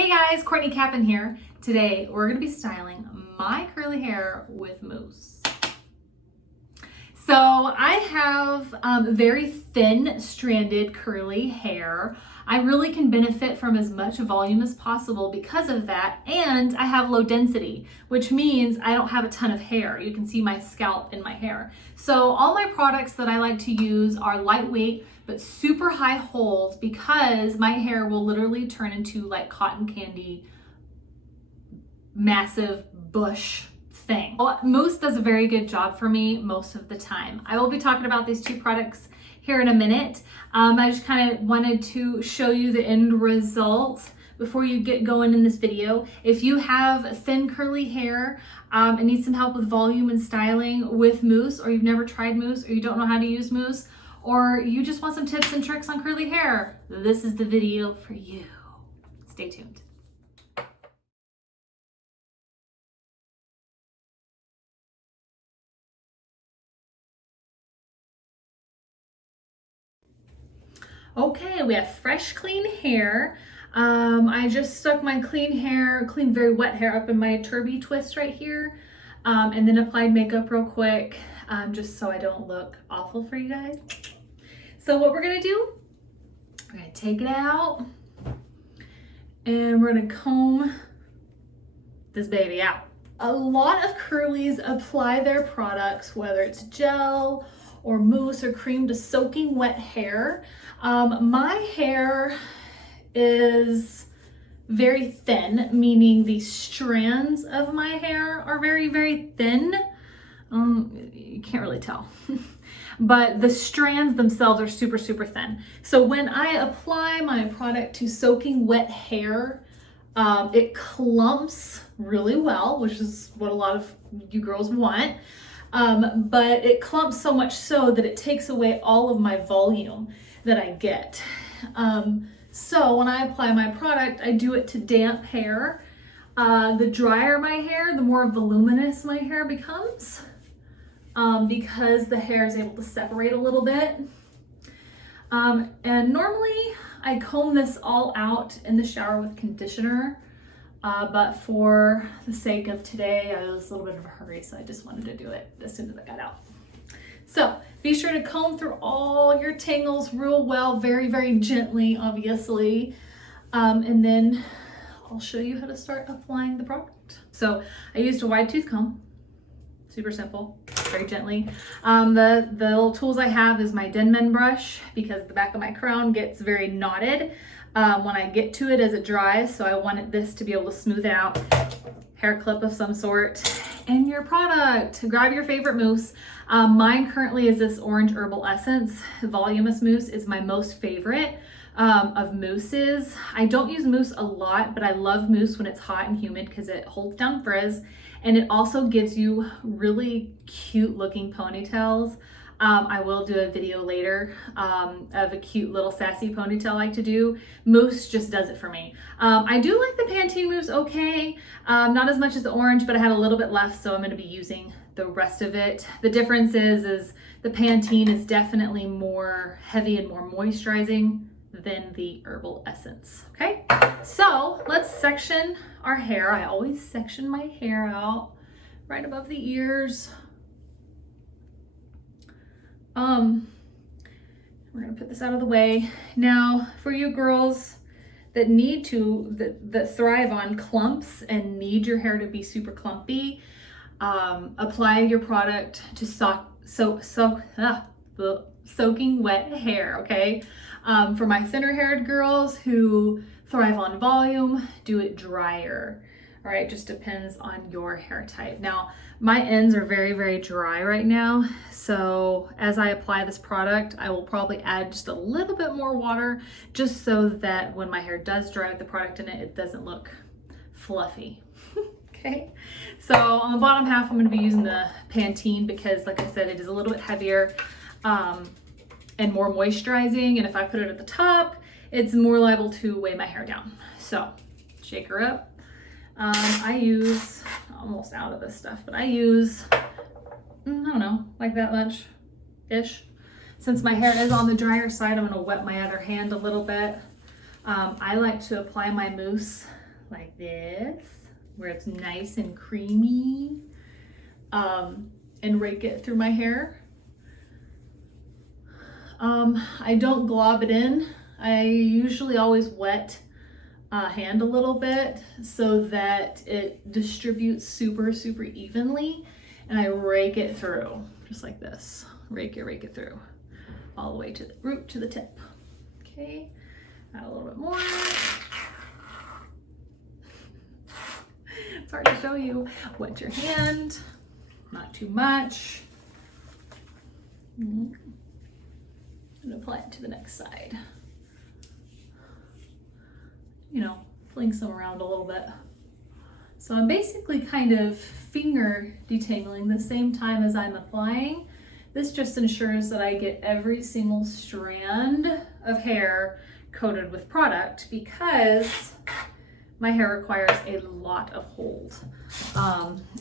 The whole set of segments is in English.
Hey guys, Courtney Capin here. Today we're going to be styling my curly hair with mousse. So I have very thin stranded curly hair. I really can benefit from as much volume as possible because of that, and I have low density, which means I don't have a ton of hair. You can see my scalp in my hair. So all my products that I like to use are lightweight but super high hold because my hair will literally turn into like cotton candy, massive bush thing. Well, Mousse does a very good job for me most of the time. I will be talking about these two products here in a minute. I just kind of wanted to show you the end result before you get going in this video. If you have thin curly hair and need some help with volume and styling with mousse, or you've never tried mousse, or you don't know how to use mousse, or you just want some tips and tricks on curly hair, this is the video for you. Stay tuned. Okay, we have fresh, clean hair. I just stuck my clean, very wet hair up in my turby twist right here, and then applied makeup real quick, just so I don't look awful for you guys. So what we're gonna do, we're gonna take it out, and we're gonna comb this baby out. A lot of curlies apply their products, whether it's gel or mousse or cream, to soaking wet hair. My hair is very thin, meaning the strands of my hair are very, very thin. You can't really tell, but the strands themselves are super, super thin. So when I apply my product to soaking wet hair, it clumps really well, which is what a lot of you girls want. But it clumps so much so that it takes away all of my volume that I get. So when I apply my product, I do it to damp hair. The drier my hair, the more voluminous my hair becomes, because the hair is able to separate a little bit. And normally I comb this all out in the shower with conditioner. But for the sake of today, I was a little bit of a hurry, so I just wanted to do it as soon as I got out. So be sure to comb through all your tangles real well, very, very gently, obviously. And then I'll show you how to start applying the product. So I used a wide tooth comb, super simple, very gently. The little tools I have is my Denman brush, because the back of my crown gets very knotted when I get to it as it dries, so I wanted this to be able to smooth it out. Hair clip of some sort, and your product. Grab your favorite mousse. Mine currently is this orange herbal essence. Voluminous mousse is my most favorite of mousses. I don't use mousse a lot, but I love mousse when it's hot and humid because it holds down frizz, and it also gives you really cute looking ponytails. I will do a video later of a cute little sassy ponytail I like to do. Mousse just does it for me. I do like the Pantene mousse okay, not as much as the orange, but I had a little bit left, so I'm going to be using the rest of it. The difference is the Pantene is definitely more heavy and more moisturizing than the herbal essence. Okay, so let's section our hair. I always section my hair out right above the ears. We're gonna put this out of the way. Now, for you girls that that thrive on clumps and need your hair to be super clumpy, apply your product to soaking wet hair, okay? For my thinner haired girls who thrive on volume, do it drier. All right, just depends on your hair type. Now, my ends are very, very dry right now. So as I apply this product, I will probably add just a little bit more water, just so that when my hair does dry with the product in it, it doesn't look fluffy. Okay, so on the bottom half, I'm gonna be using the Pantene because, like I said, it is a little bit heavier and more moisturizing. And if I put it at the top, it's more liable to weigh my hair down. So shake her up. I use, almost out of this stuff, but I use, I don't know, like that much-ish. Since my hair is on the drier side, I'm gonna wet my other hand a little bit. I like to apply my mousse like this, where it's nice and creamy, and rake it through my hair. I don't glob it in. I usually always wet hand a little bit so that it distributes super evenly, and I rake it through just like this. Rake it through all the way to the root, to the tip. Okay, add a little bit more. It's hard to show you. Wet your hand, not too much. And apply it to the next side. You know, fling some around a little bit. So I'm basically kind of finger detangling the same time as I'm applying. This just ensures that I get every single strand of hair coated with product, because my hair requires a lot of hold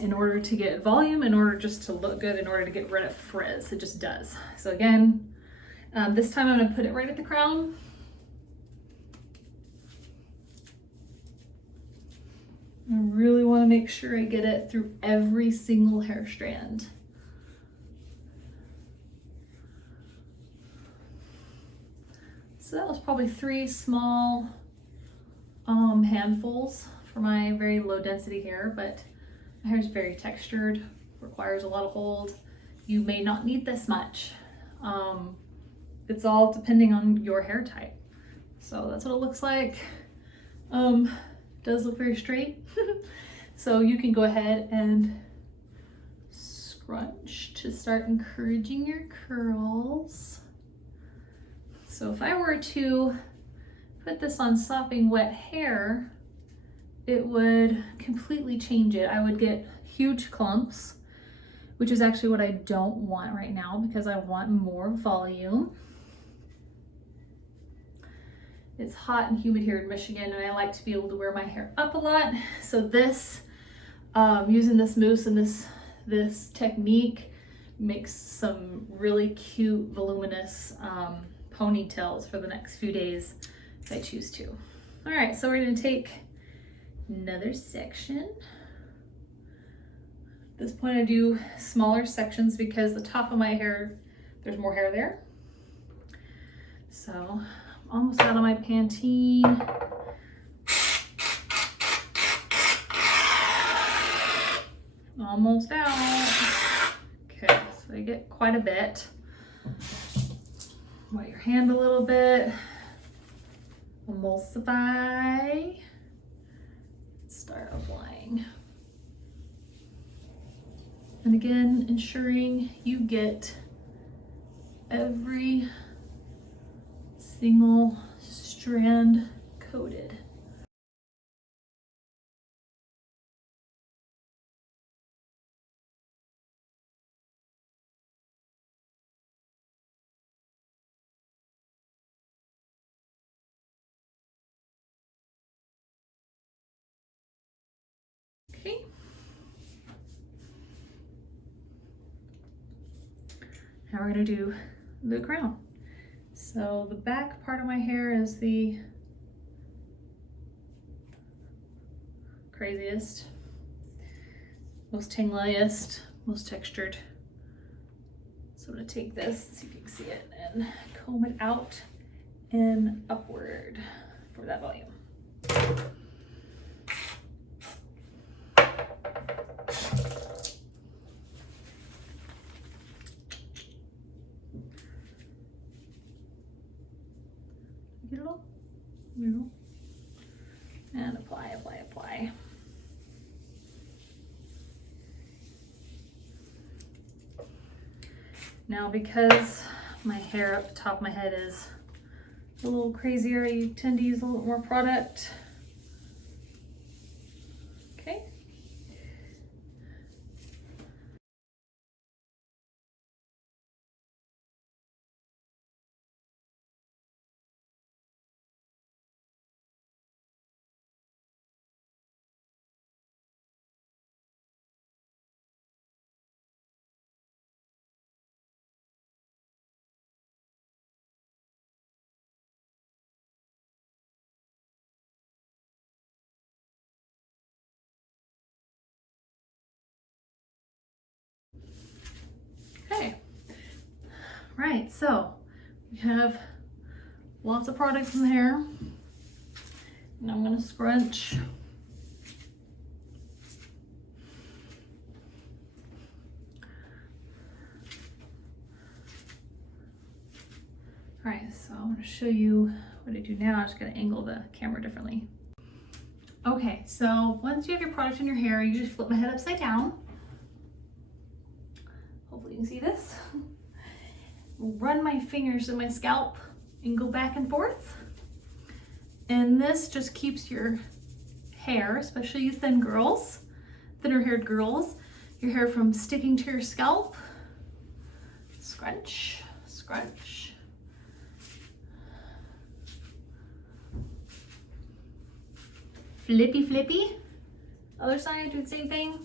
in order to get volume, in order just to look good, in order to get rid of frizz. It just does. So again, this time I'm gonna put it right at the crown. I really wanna make sure I get it through every single hair strand. So that was probably 3 small handfuls for my very low density hair, but my hair is very textured, requires a lot of hold. You may not need this much. It's all depending on your hair type. So that's what it looks like. Does look very straight. So you can go ahead and scrunch to start encouraging your curls. So if I were to put this on sopping wet hair, it would completely change it. I would get huge clumps, which is actually what I don't want right now, because I want more volume. It's hot and humid here in Michigan, and I like to be able to wear my hair up a lot. So this, using this mousse and this technique makes some really cute, voluminous ponytails for the next few days if I choose to. All right, so we're gonna take another section. At this point I do smaller sections because the top of my hair, there's more hair there. So I'm almost out of my Pantene. Almost out. Okay, so I get quite a bit. Wet your hand a little bit. Emulsify. Start applying. And again, ensuring you get every single strand coated. Okay. Now we're gonna do the crown. So the back part of my hair is the craziest, most tangliest, most textured. So I'm gonna take this, see if you can see it, and comb it out and upward for that volume. Get it all? There you go. And apply, apply, apply. Now, because my hair up the top of my head is a little crazier, I tend to use a little more product. Right, so we have lots of products in the hair. And I'm gonna scrunch. All right, so I'm gonna show you what I do now. I'm just gonna angle the camera differently. Okay, so once you have your product in your hair, you just flip my head upside down. Hopefully you can see this. Run my fingers in my scalp and go back and forth. And this just keeps your hair, especially you thin girls, thinner haired girls, your hair from sticking to your scalp. Scrunch, scrunch. Flippy, flippy. Other side, do the same thing.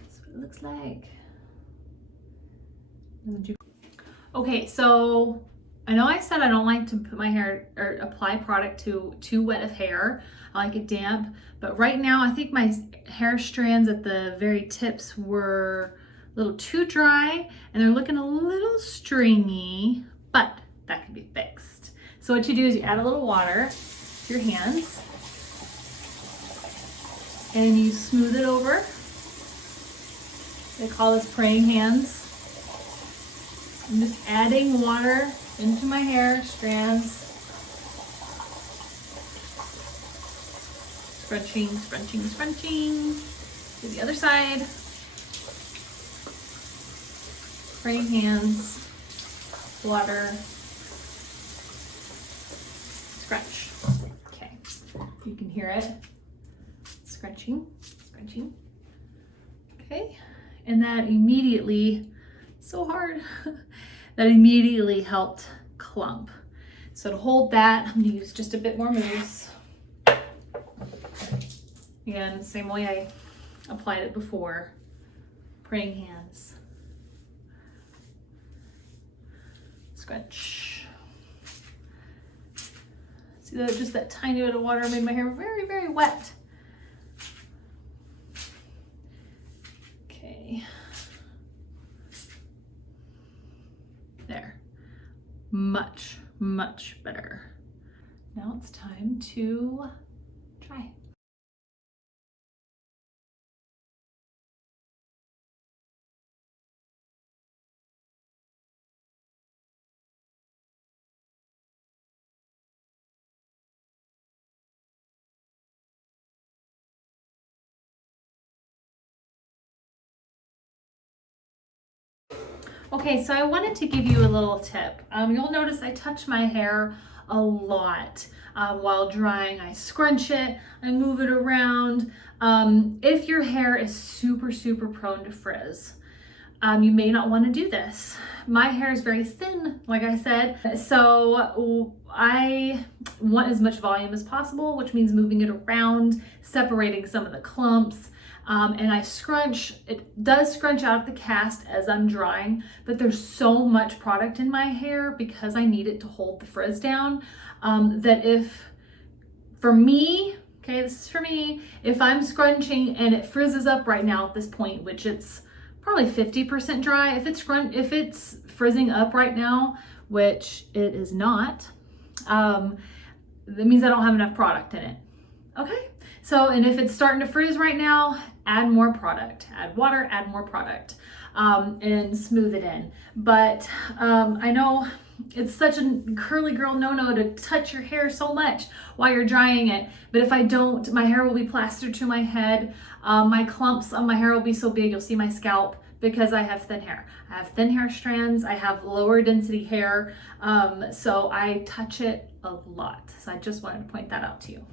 That's what it looks like. Okay, so I know I said I don't like to put my hair or apply product to too wet of hair. I like it damp, but right now I think my hair strands at the very tips were a little too dry and they're looking a little stringy, but that can be fixed. So what you do is you add a little water to your hands and you smooth it over. They call this praying hands. I'm just adding water into my hair strands. Scrunching, scrunching, scrunching. To the other side. Praying hands, water, scrunch. Okay, you can hear it. Scrunching, scrunching. Okay, and that immediately, so hard, that immediately helped clump. So to hold that, I'm gonna use just a bit more mousse. Again, same way I applied it before, praying hands. Scrunch. See that, just that tiny bit of water made my hair very, very wet. Okay. There. Much, much better. Now it's time to try. Okay, so I wanted to give you a little tip. You'll notice I touch my hair a lot while drying. I scrunch it, I move it around. If your hair is super, super prone to frizz, you may not want to do this. My hair is very thin, like I said, so I want as much volume as possible, which means moving it around, separating some of the clumps. And I scrunch, it does scrunch out the cast as I'm drying, but there's so much product in my hair because I need it to hold the frizz down, that if, for me, okay, this is for me, if I'm scrunching and it frizzes up right now at this point, which it's probably 50% dry, if it's frizzing up right now, which it is not, that means I don't have enough product in it. Okay, so, and if it's starting to frizz right now, add more product, add water, add more product, and smooth it in. But I know it's such a curly girl no-no to touch your hair so much while you're drying it, but if I don't, my hair will be plastered to my head. My clumps on my hair will be so big, you'll see my scalp, because I have thin hair. I have thin hair strands, I have lower density hair, so I touch it a lot. So I just wanted to point that out to you.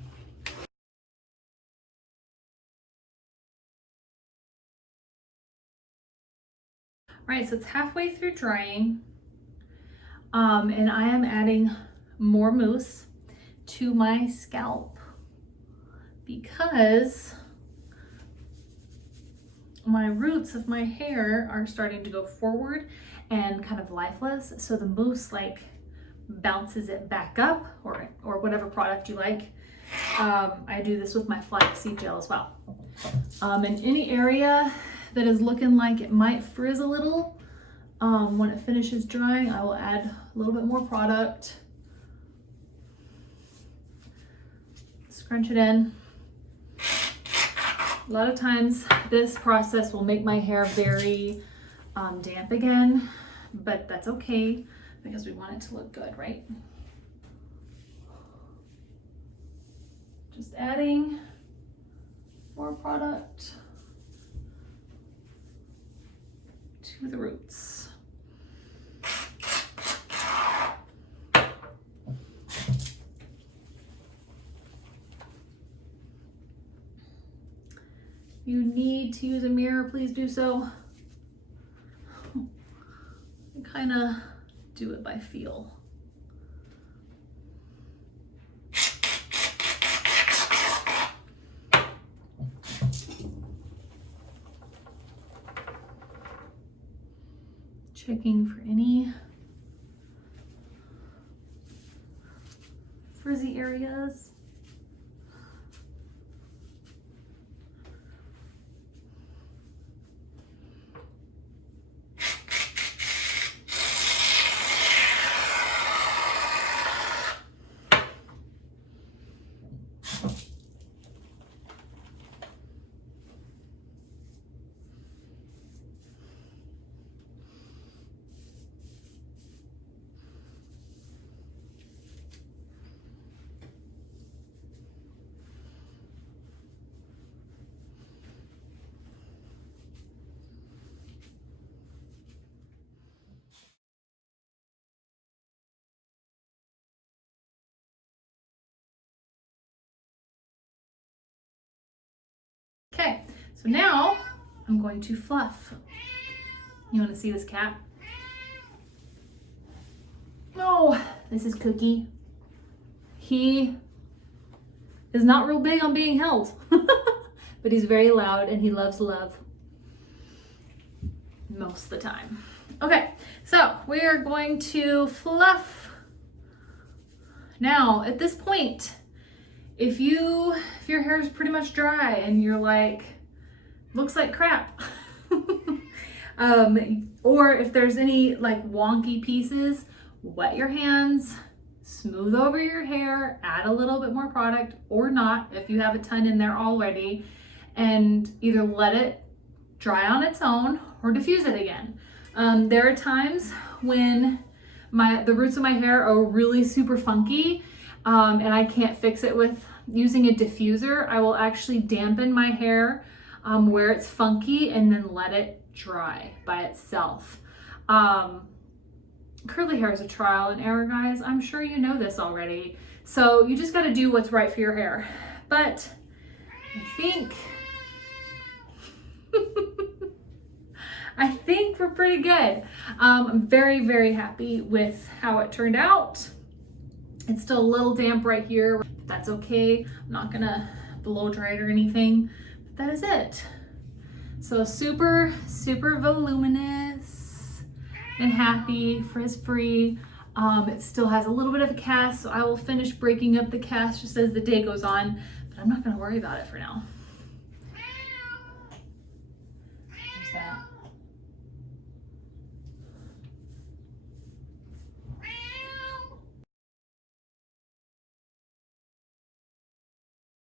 All right, so it's halfway through drying, and I am adding more mousse to my scalp because my roots of my hair are starting to go forward and kind of lifeless. So the mousse like bounces it back up, or whatever product you like. I do this with my flaxseed gel as well. In any area that is looking like it might frizz a little, when it finishes drying, I will add a little bit more product. Scrunch it in. A lot of times this process will make my hair very damp again, but that's okay because we want it to look good, right? Just adding more product to the roots. If you need to use a mirror, please do so. I kind of do it by feel. Checking for any frizzy areas. Okay, so now I'm going to fluff. You want to see this cat? Oh, this is Cookie. He is not real big on being held, but he's very loud and he loves love most of the time. Okay, so we are going to fluff. Now, at this point, if your hair is pretty much dry and you're like, looks like crap, or if there's any like wonky pieces, wet your hands, smooth over your hair, add a little bit more product or not if you have a ton in there already, and either let it dry on its own or diffuse it again. There are times when the roots of my hair are really super funky, and I can't fix it with using a diffuser. I will actually dampen my hair where it's funky and then let it dry by itself. Curly hair is a trial and error, guys. I'm sure you know this already. So you just got to do what's right for your hair. But I think I think we're pretty good. I'm very, very happy with how it turned out. It's still a little damp right here. That's okay. I'm not gonna blow dry it or anything. But that is it. So super, super voluminous and happy, frizz-free. It still has a little bit of a cast, so I will finish breaking up the cast just as the day goes on, but I'm not gonna worry about it for now.